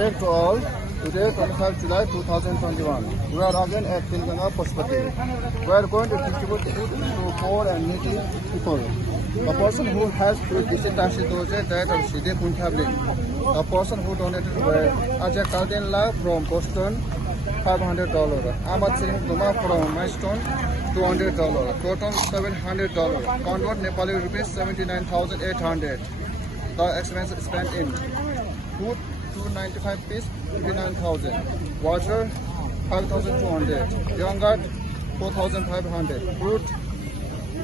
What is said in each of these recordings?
Great to all. Today, 25 July 2021. We are again at Tilganga Pashupati. We are going to distribute food to poor and needy people. The person who has food visitashi doje that of Shide Puntabli. The person who donated were Ajay Kaldenla from Boston, $500. Ahmad Singh Duma from Milestone, $200. Total $700. Convert Nepali rupees 79,800. The expenses spent in food 295 piece, 59,000. Water 5,200. Yogurt 4,500. Fruit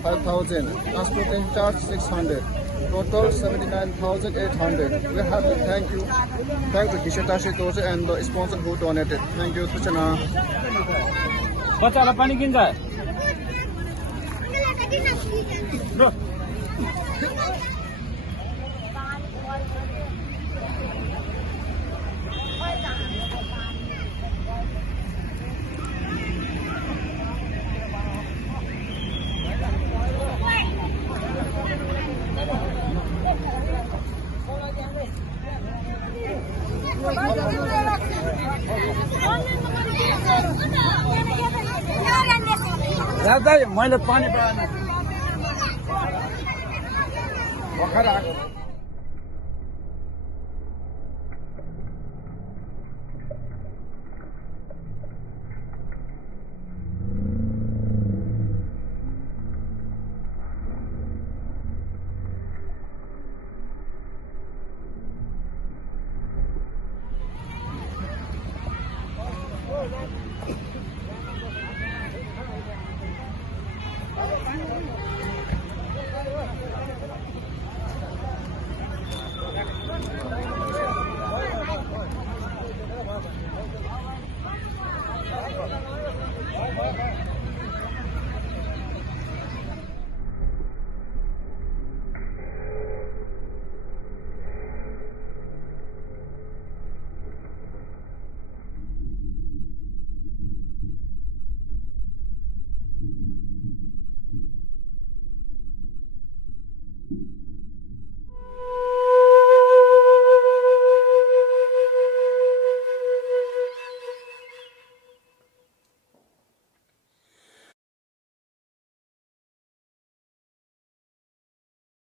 5,000. Transportation charge 600. Total 79,800. We have to thank the Kishatashi Doje and the sponsor who donated. Thank you, Suchana. बच्चालाई पानी किन्छ दादा मैले पानी भर्खर आएको